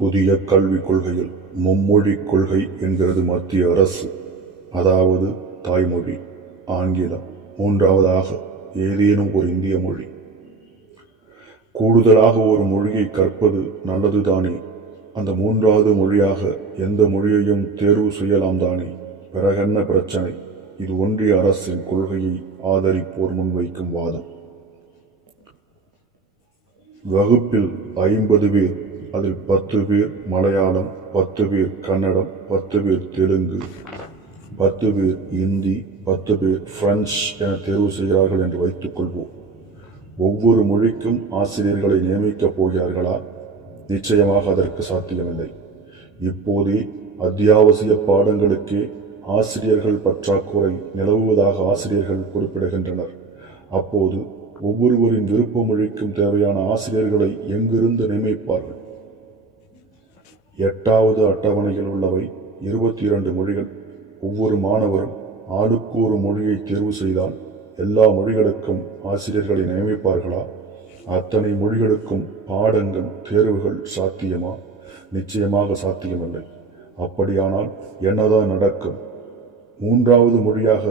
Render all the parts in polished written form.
புதிய கல்விக் கொள்கையில் மும்மொழிக் கொள்கை என்கிறது மத்திய அரசு. அதாவது தாய்மொழி, ஆங்கிலம், மூன்றாவதாக ஏதேனும் ஒரு இந்திய மொழி. கூடுதலாக ஒரு மொழியை கற்பது நல்லதுதானே. அந்த மூன்றாவது மொழியாக எந்த மொழியையும் தேர்வு செய்யலாம் தானே. பிறகென்ன பிரச்சனை? இது ஒன்றிய அரசின் கொள்கையை ஆதரிப்போர் முன்வைக்கும் வாதம். வகுப்பில் 50 பேர், அதில் 10 பேர் மலையாளம், 10 பேர் கன்னடம், 10 பேர் தெலுங்கு, 10 பேர் இந்தி, 10 பேர் பிரெஞ்சு என தேர்வு செய்கிறார்கள் என்று வைத்துக் கொள்வோம். ஒவ்வொரு மொழிக்கும் ஆசிரியர்களை நியமிக்கப் போகிறார்களா? நிச்சயமாக அதற்கு சாத்தியமில்லை. இப்போதே அத்தியாவசிய பாடங்களுக்கே ஆசிரியர்கள் பற்றாக்குறை நிலவுவதாக ஆசிரியர்கள் குறிப்பிடுகின்றனர். அப்போது ஒவ்வொருவரின் விருப்ப மொழிக்கும் தேவையான ஆசிரியர்களை எங்கிருந்து நியமிப்பார்கள்? 8வது அட்டவணையில் உள்ளவை 22 மொழிகள். ஒவ்வொரு மாணவரும் ஆளுக்கு ஒரு மொழியை தேர்வு செய்தால் எல்லா மொழிகளுக்கும் ஆசிரியர்களை நியமிப்பார்களா? அத்தனை மொழிகளுக்கும் பாடங்கள், தேர்வுகள் சாத்தியமா? நிச்சயமாக சாத்தியமில்லை. அப்படியானால் என்னதான் நடக்கும்? 3வது மொழியாக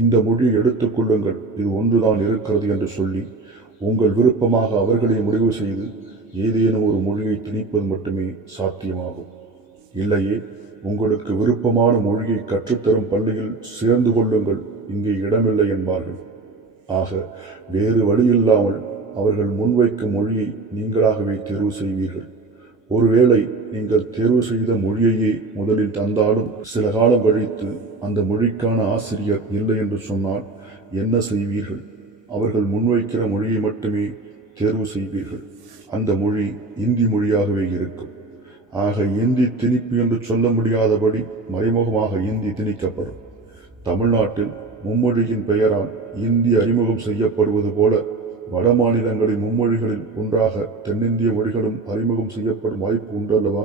இந்த மொழியை எடுத்துக்கொள்ளுங்கள், இது ஒன்றுதான் இருக்கிறது என்று சொல்லி உங்கள் விருப்பமாக அவர்களை முடிவு செய்து ஏதேனும் ஒரு மொழியை திணிப்பது மட்டுமே சாத்தியமாகும். இல்லையே, உங்களுக்கு விருப்பமான மொழியை கற்றுத்தரும் பள்ளியில் சேர்ந்து கொள்ளுங்கள், இங்கே இடமில்லை என்பார்கள். ஆக வேறு வழியில்லாமல் அவர்கள் முன்வைக்கும் மொழியை நீங்களாகவே தேர்வு செய்வீர்கள். ஒருவேளை நீங்கள் தேர்வு செய்த மொழியையே முதலில் தந்தாலும் சில காலம் கழித்து அந்த மொழிக்கான ஆசிரியர் இல்லை என்று சொன்னால் என்ன செய்வீர்கள்? அவர்கள் முன்வைக்கிற மொழியை மட்டுமே தேர்வு செய்வீர்கள். அந்த மொழி இந்தி மொழியாகவே இருக்கும். ஆக இந்தி திணிப்பு என்று சொல்ல முடியாதபடி மறைமுகமாக இந்தி திணிக்கப்படும். தமிழ்நாட்டில் மும்மொழியின் பெயரால் இந்தி அறிமுகம் செய்யப்படுவது போல வட மாநிலங்களின் மும்மொழிகளில் ஒன்றாக தென்னிந்திய மொழிகளும் அறிமுகம் செய்யப்படும் வாய்ப்பு உண்டல்லவா?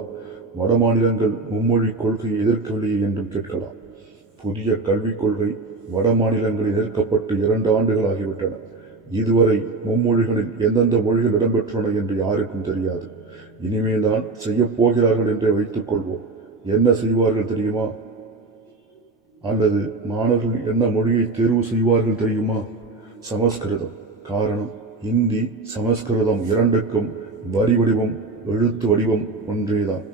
வட மாநிலங்கள் மும்மொழி கொள்கையை எதிர்க்கவில்லையே என்றும் கேட்கலாம். புதிய கல்விக் கொள்கை வட மாநிலங்களில் எதிர்க்கப்பட்டு 2 ஆண்டுகள் ஆகிவிட்டன. இதுவரை மும்மொழிகளில் எந்தெந்த மொழிகள் இடம்பெற்றுள்ளன என்று யாருக்கும் தெரியாது. இனிமேல் தான் செய்யப் போகிறார்கள் என்றே வைத்துக் கொள்வோம். என்ன செய்வார்கள் தெரியுமா? அல்லது மாணவர்கள் என்ன மொழியை தேர்வு செய்வார்கள் தெரியுமா? சமஸ்கிருதம். காரணம், இந்தி சமஸ்கிருதம் இரண்டுக்கும் வரி வடிவம், எழுத்து வடிவம் ஒன்றேதான்.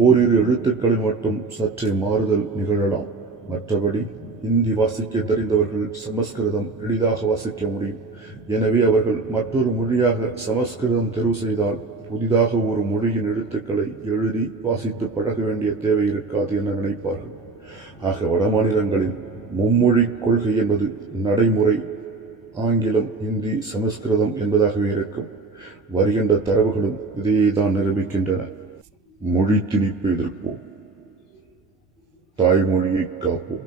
ஓரிரு எழுத்துக்களில் மட்டும் சற்றே மாறுதல் நிகழலாம். மற்றபடி இந்தி வாசிக்க தெரிந்தவர்கள் சமஸ்கிருதம் எளிதாக வாசிக்க முடியும். எனவே அவர்கள் மற்றொரு மொழியாக சமஸ்கிருதம் தேர்வு செய்தால் புதிதாக ஒரு மொழியின் எழுத்துக்களை எழுதி வாசித்து பழக வேண்டிய தேவை இருக்காது என நினைப்பார்கள். ஆக வட மாநிலங்களில் மும்மொழி கொள்கை என்பது நடைமுறை ஆங்கிலம், இந்தி, சமஸ்கிருதம் என்பதாகவே இருக்கும். வருகின்ற தரவுகளும் இதையே தான் நிரூபிக்கின்றன. மொழி திணிப்பை எதிர்ப்போம், தாய்மொழியை காப்போம்.